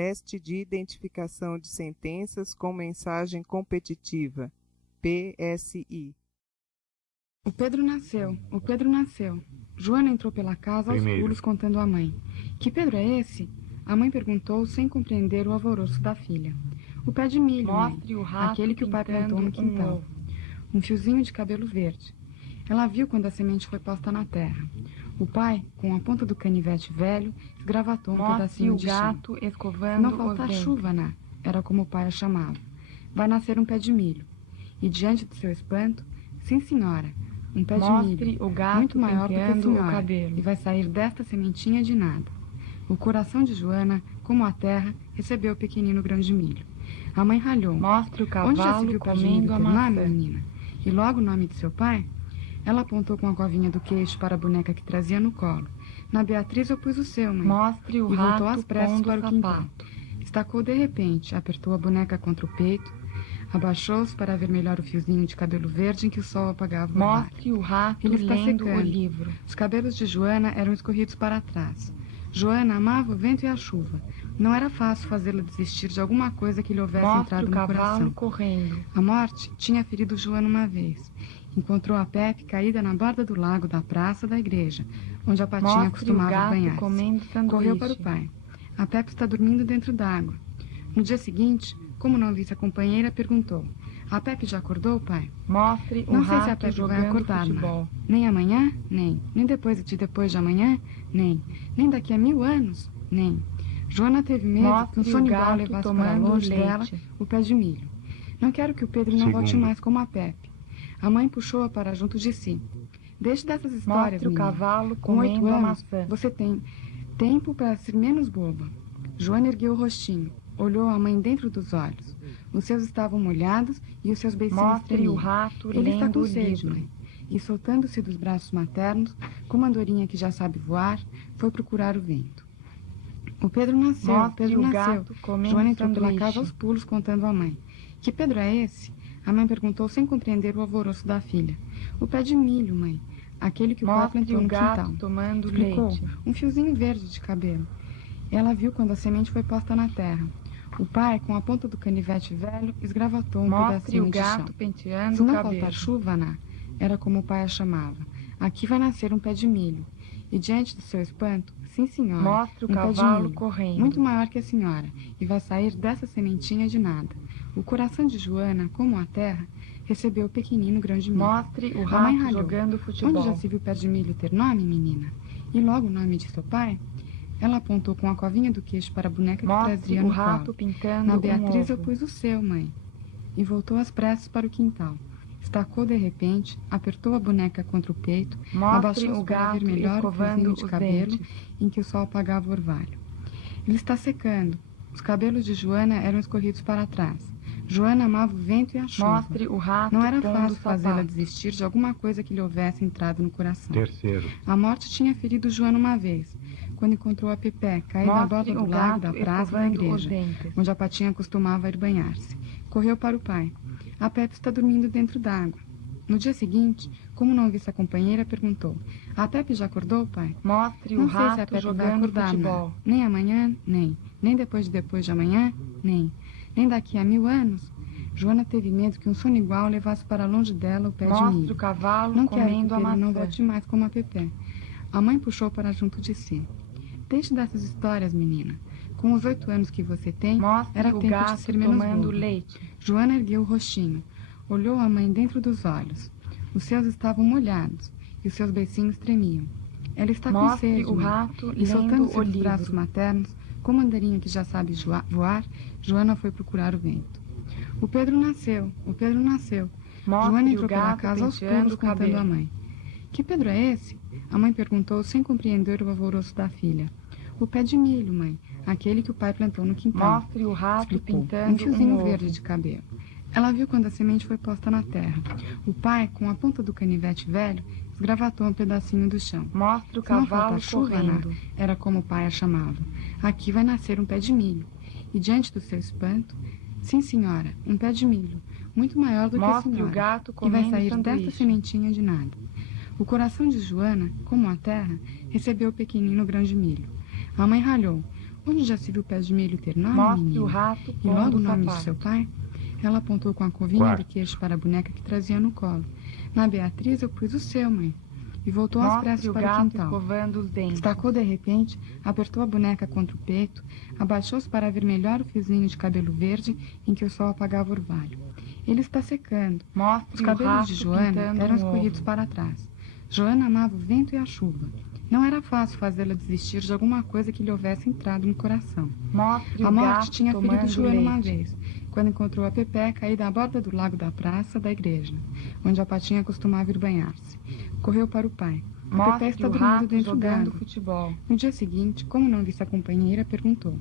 Teste de Identificação de Sentenças com Mensagem Competitiva, PSI. O Pedro nasceu. Joana entrou pela casa aos pulos contando à mãe. Que Pedro é esse? A mãe perguntou sem compreender o alvoroço da filha. O pé de milho, Mostre mãe, o rato aquele que o pai plantou no quintal. Um fiozinho de cabelo verde. Ela viu quando a semente foi posta na terra. O pai, com a ponta do canivete velho, esgravatou um pedacinho de chão. Gato escovando Não falta chuva, Ná, era como o pai a chamava. Vai nascer um pé de milho. E diante do seu espanto, sim senhora, um pé de milho, o gato muito maior do que a senhora, o cabelo. e vai sair desta sementinha de nada. O coração de Joana, como a terra, recebeu o pequenino grão de milho. A mãe ralhou. Mostre o cavalo Onde já se viu comendo a ter maçã. nome, menina? E logo o nome de seu pai? Ela apontou com a covinha do queixo para a boneca que trazia no colo. Na Beatriz eu pus o seu, mãe. Mostre o e rato voltou às pressas para o quintal. sapato. Estacou de repente, apertou a boneca contra o peito, abaixou-se para ver melhor o fiozinho de cabelo verde em que o sol apagava o ar. Mostre o rato Ele está lendo o secando. livro. Os cabelos de Joana eram escorridos para trás. Joana amava o vento e a chuva. Não era fácil fazê-la desistir de alguma coisa que lhe houvesse Mostre entrado o no cavalo coração. correndo. A morte tinha ferido Joana uma vez. Encontrou a Pepe caída na borda do lago da praça da igreja, onde a patinha Mostre o costumava gato banhar-se. comendo sanduíche. Correu para o pai. A Pepe está dormindo dentro d'água. No dia seguinte, como não visse a companheira, perguntou: a Pepe já acordou, pai? Mostre o Não sei se a rato Pepe vai jogando acordar, futebol. Ná. Nem amanhã? Nem. Nem depois de amanhã? Nem. Nem daqui a 1000 anos? Nem. Joana teve medo que Mostre um o sono igual gato levasse para tomando longe leite. dela o pé de milho. Não quero que o Pedro não volte mais como a Pepe. A mãe puxou-a para junto de si. Deixe dessas histórias, Mostre o menina. cavalo Com 8 comendo a anos, maçã. você tem tempo para ser menos boba. Joana ergueu o rostinho, olhou a mãe dentro dos olhos. Os seus estavam molhados e os seus beicinhos Mostre tremiam. o rato Ele está lendo com o sede, livro. mãe. E soltando-se dos braços maternos, como a andorinha que já sabe voar, foi procurar o vento. O Pedro nasceu, Mostre Pedro o nasceu. gato comendo Joana entrou pela sanduíche. casa aos pulos contando à mãe. Que Pedro é esse? A mãe perguntou sem compreender o alvoroço da filha. O pé de milho, mãe. Aquele que o pai Mostre plantou o no gato quintal. tomando Explicou. leite. Um fiozinho verde de cabelo. Ela viu quando a semente foi posta na terra. O pai, com a ponta do canivete velho, esgravatou um Mostre pedacinho o de chão. gato penteando Se o não cabelo. faltar chuva, Ná, era como o pai a chamava. Aqui vai nascer um pé de milho. E diante do seu espanto, sim senhora, Mostre o um pé de cavalo milho, correndo. muito maior que a senhora, e vai sair dessa sementinha de nada. O coração de Joana, como a terra, recebeu o pequenino grão de milho. Mostre o A mãe rato ralhou. jogando futebol. Onde já se viu pé de milho ter nome, menina? E logo o nome de seu pai? Ela apontou com a covinha do queixo para a boneca que Mostre trazia o no rato colo. pintando Na Beatriz um eu ovo. pus o seu, mãe. E voltou às pressas para o quintal. Estacou de repente, apertou a boneca contra o peito, Mostre abaixou-se o para ver gato melhor o escovando fiozinho de os cabelo dentes. em que o sol apagava o orvalho. Ele está secando. Os cabelos de Joana eram escorridos para trás. Joana amava o vento e a chuva. Mostre o rato Não era pondo fácil fazê-la sapato. desistir de alguma coisa que lhe houvesse entrado no coração. Terceiro. A morte tinha ferido Joana uma vez, quando encontrou a Pepé caída à borda Mostre do o lago da gato praça da escovando os igreja, dentes. onde a patinha costumava ir banhar-se. Correu para o pai. A Pepe está dormindo dentro d'água. No dia seguinte, como não visse a companheira, perguntou: a Pepe já acordou, pai? Mostre o Não sei se a rato Pepe vai jogando acordar, futebol. Ná. Nem amanhã, nem. Nem depois de amanhã, nem. Nem daqui a 1000 anos. Joana teve medo que um sono igual levasse para longe dela o pé de Mostre milho. o cavalo Não quero que comendo a ele não maçã. volte mais como a Pepé. A mãe puxou para junto de si. Deixe dessas histórias, menina. Com os 8 anos que você tem, Mostre era o tempo gato de ser menos tomando boba. leite. Joana ergueu o rostinho. Olhou a mãe dentro dos olhos. Os seus estavam molhados e os seus beicinhos tremiam. Ela está com Mostre sede, o mãe. rato E lendo soltando-se o dos braços livro. maternos, como andarinha que já sabe voar, Joana foi procurar o vento. O Pedro nasceu. Joana Mostre entrou o pela gato casa aos penteando pulos o contando cabelo. à mãe. Que Pedro é esse? A mãe perguntou sem compreender o alvoroço da filha. O pé de milho, mãe. Aquele que o pai plantou no quintal. Mostre o rato Explicou. pintando Um fiozinho ovo. verde de cabelo. Ela viu quando a semente foi posta na terra. O pai, com a ponta do canivete velho, esgravatou um pedacinho do chão. Mostre o Se não cavalo faltar chuva, Ná, correndo. era como o pai a chamava. Aqui vai nascer um pé de milho. E diante do seu espanto, sim senhora, um pé de milho, muito maior do que a Mostre senhora, o gato que vai comendo sair sanduíche. desta sementinha de nada. O coração de Joana, como a terra, recebeu o pequenino grão de milho. A mãe ralhou. Onde já se viu pé de milho ter nome, Mostre menina? o rato E logo pondo o nome de sapato. seu pai? Ela apontou com a covinha do queixo para a boneca que trazia no colo. Na Beatriz eu pus o seu, mãe. E voltou às Mostre pressas o para o gato quintal. escovando os dentes. Estacou de repente, apertou a boneca contra o peito, abaixou-se para ver melhor o fiozinho de cabelo verde em que o sol apagava o orvalho. Ele está secando. Mostre Os o cabelos rato de Joana pintando eram um escorridos ovo. para trás. Joana amava o vento e a chuva. Não era fácil fazê-la desistir de alguma coisa que lhe houvesse entrado no coração. Mostre A o morte gato tinha ferido tomando Joana uma leite. vez, quando encontrou a Pepé caída à borda do lago da praça da igreja, onde a patinha costumava ir banhar-se. Correu para o pai. A Pepé Mostre está o dormindo rato dentro jogando d'água. futebol. No dia seguinte, como não visse a companheira, perguntou: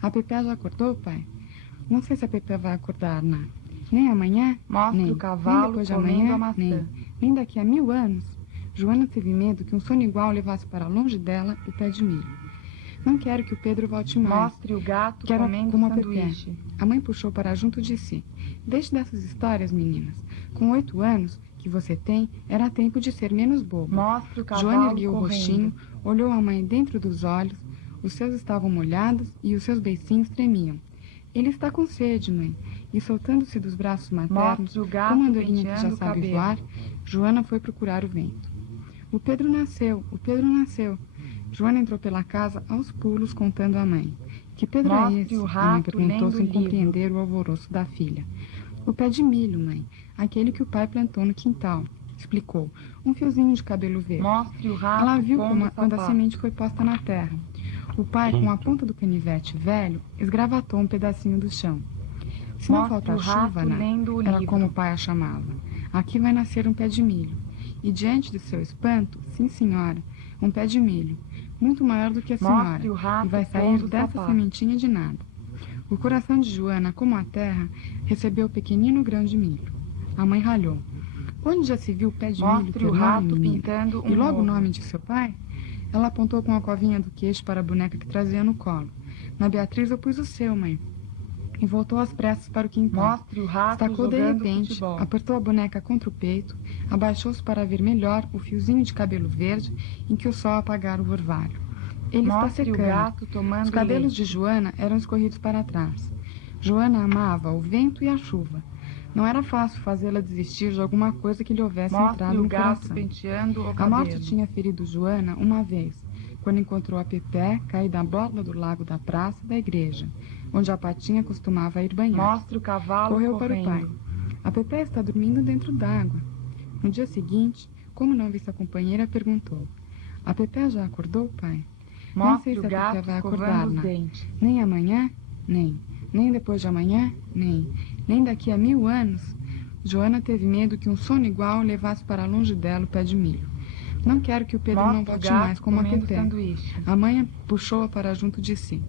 A Pepé já acordou, pai? Não sei se a Pepé vai acordar, Ná. Nem amanhã, Mostre nem. o cavalo Nem depois de comendo amanhã, a maçã. nem daqui a 1000 anos. Joana teve medo que um sono igual levasse para longe dela o pé de milho. Não quero que o Pedro volte mais. Mostre o gato Que era comendo como a sanduíche. A mãe puxou para junto de si. Deixe dessas histórias, meninas. Com 8 anos que você tem, era tempo de ser menos bobo. Mostre o cavalo Joana ergueu o correndo. rostinho, olhou a mãe dentro dos olhos. Os seus estavam molhados e os seus beicinhos tremiam. Ele está com sede, mãe. E soltando-se dos braços maternos, Mostre o gato como a andorinha que já penteando o sabe cabelo. voar, Joana foi procurar o vento. O Pedro nasceu, o Pedro nasceu. Joana entrou pela casa aos pulos, contando à mãe. Que Pedro Mostre é esse? o A mãe rato perguntou lendo sem o livro. compreender o alvoroço da filha. O pé de milho, mãe. Aquele que o pai plantou no quintal. Explicou. Um fiozinho de cabelo verde. Mostre o rato Ela viu pondo quando a sapato. semente foi posta na terra. O pai, com a ponta do canivete velho, esgravatou um pedacinho do chão. Se não Mostre faltar o rato chuva, Ná, lendo o era livro. como o pai a chamava. Aqui vai nascer um pé de milho. E diante de seu espanto, sim senhora, um pé de milho, muito maior do que a senhora, Mostre o rato e vai sair pondo dessa sapato. sementinha de nada. O coração de Joana, como a terra, recebeu o pequenino grão de milho. A mãe ralhou. Onde já se viu o pé de milho Mostre ter o rato nome, menina? pintando E um logo o ovo. nome de seu pai? Ela apontou com a covinha do queixo para a boneca que trazia no colo. Na Beatriz eu pus o seu, mãe. E voltou às pressas para o quintal. Mostre o rato Estacou de jogando repente, futebol. apertou a boneca contra o peito, abaixou-se para ver melhor o fiozinho de cabelo verde em que o sol apagara o orvalho. Ele está Mostre o secando. gato tomando Os cabelos leite. de Joana eram escorridos para trás. Joana amava o vento e a chuva. Não era fácil fazê-la desistir de alguma coisa que lhe houvesse Mostre entrado o no gato coração. penteando o A cabelo. morte tinha ferido Joana uma vez, quando encontrou a Pepé caída à borda do lago da praça da igreja, onde a patinha costumava ir banhar. Mostre o cavalo Correu para correndo. o pai. A Pepé está dormindo dentro d'água. No dia seguinte, como não visse a companheira, perguntou: A Pepé já acordou, pai? Não sei Mostre se o a Pepé gato vai acordar, escovando os Ná. dentes. Nem amanhã? Nem. Nem depois de amanhã? Nem. Nem daqui a 1000 anos? Joana teve medo que um sono igual levasse para longe dela o pé de milho. Não quero que o Pedro não Mostre o volte gato mais como a comendo Pepé. sanduíche. A mãe puxou-a para junto de si.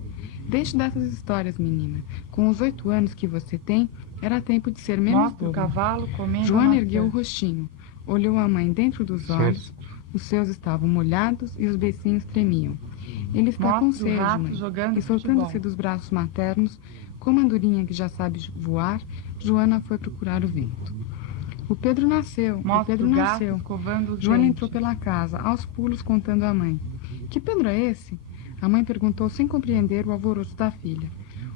Deixe dessas histórias, menina. Com os 8 anos que você tem, era tempo de ser menos Mostre o bobo. cavalo comendo a Joana maçã. ergueu o rostinho, olhou a mãe dentro dos olhos. Os seus estavam molhados e os beicinhos tremiam. Ele está com Mostre o sede, rato mãe. jogando E soltando-se futebol. dos braços maternos, como a andorinha que já sabe voar, Joana foi procurar o vento. O Pedro nasceu, o Mostre Pedro o gato nasceu. escovando os Joana dentes. entrou pela casa, aos pulos, contando à mãe. Que Pedro é esse? A mãe perguntou sem compreender o alvoroço da filha.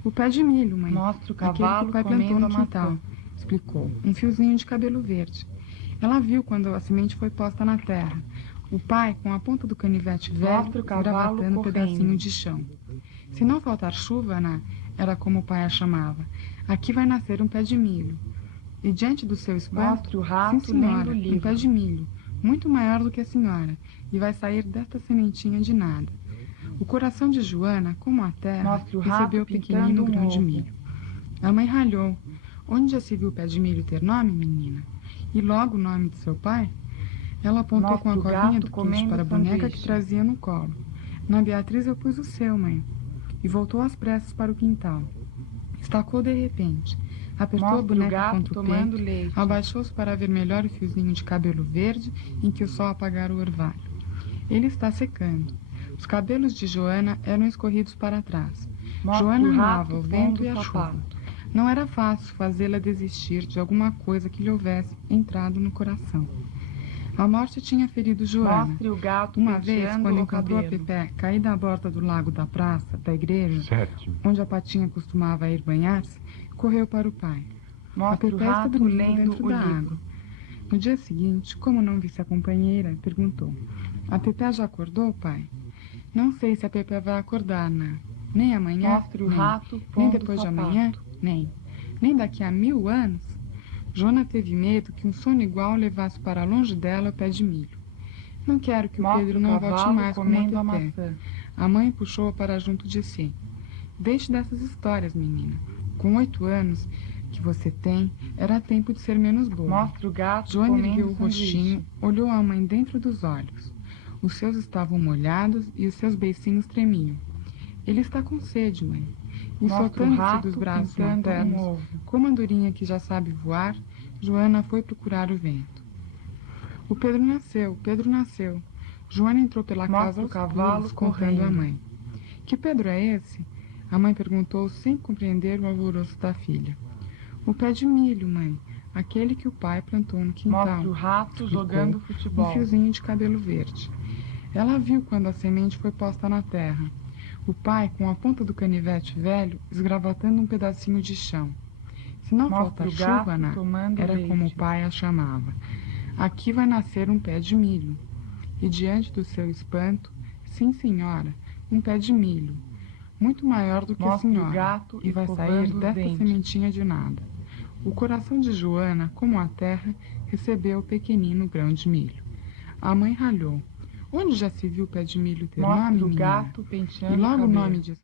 O pé de milho, mãe. Mostre o Aquele que cavalo o pai plantou comendo no a maçã. quintal, explicou. Um fiozinho de cabelo verde. Ela viu quando a semente foi posta na terra. O pai, com a ponta do canivete velho, Mostre o cavalo gravatando um correndo. pedacinho de chão. Se não faltar chuva, Ná, era como o pai a chamava. Aqui vai nascer um pé de milho. E diante do seu espanto, Mostre o rato sim senhora, lendo o um livro. pé de milho, muito maior do que a senhora, e vai sair desta sementinha de nada. O coração de Joana, como a terra, Mostre o rato recebeu o pequenino pintando um grão de ovo. milho. A mãe ralhou. Onde já se viu o pé de milho ter nome, menina? E logo o nome de seu pai? Ela apontou com a Mostre o covinha gato do queixo comendo para a boneca sanduíche. que trazia no colo. Na Beatriz eu pus o seu, mãe. E voltou às pressas para o quintal. Estacou de repente. Apertou a Mostre o boneca gato contra o tomando peito, leite. abaixou-se para ver melhor o fiozinho de cabelo verde em que o sol apagara o orvalho. Ele está secando. Os cabelos de Joana eram escorridos para trás. Mostre Joana o amava rato o vento pondo e a sapato. chuva. Não era fácil fazê-la desistir de alguma coisa que lhe houvesse entrado no coração. A morte tinha ferido Joana. Mostre o gato Uma vez, penteando quando o encontrou a cabelo. Pepé caída à borda do lago da praça, da igreja, 7, onde a patinha costumava ir banhar-se, correu para o pai. A Mostre o Pepé está rato dormindo lendo dentro o da livro. água. No dia seguinte, como não visse a companheira, perguntou: A Pepé já acordou, pai? Não sei se a Pepé vai acordar, né? Nem amanhã, Mostre o nem. rato Nem pondo depois de sapato. amanhã, nem. Nem daqui a 1000 anos. Joana teve medo que um sono igual levasse para longe dela o pé de milho. Não quero que o Mostre Pedro o não volte cavalo mais como comendo a a Pepé. maçã. A mãe puxou-a para junto de si. Deixe dessas histórias, menina. Com 8 anos que você tem, era tempo de ser menos boa. Mostre o gato Joana comendo ergueu o sanduíche. rostinho, olhou a mãe dentro dos olhos. Os seus estavam molhados e os seus beicinhos tremiam. Ele está com sede, mãe. E Mostre o soltando-se rato dos braços pintando maternos, um ovo. como a andorinha que já sabe voar, Joana foi procurar o vento. O Pedro nasceu. Joana entrou pela Mostre casa o aos cavalo pulos, contando à correndo. mãe. Que Pedro é esse? A mãe perguntou sem compreender o alvoroço da filha. O pé de milho, mãe. Aquele que o pai plantou no quintal. Mostre o rato explicou, jogando um futebol. fiozinho de cabelo verde. Ela viu quando a semente foi posta na terra. O pai, com a ponta do canivete velho, esgravatando um pedacinho de chão. Se não Mostre falta o chuva, gato Ná, tomando era leite. como o pai a chamava. Aqui vai nascer um pé de milho. E diante do seu espanto, sim, senhora, um pé de milho. Muito maior do que a Mostre o senhora. gato E vai escovando sair os dessa dentes. sementinha de nada. O coração de Joana, como a terra, recebeu o pequenino grão de milho. A mãe ralhou. Onde já se viu o pé de milho ter Mostre nome, o menina? gato E penteando o logo o cabelo. nome de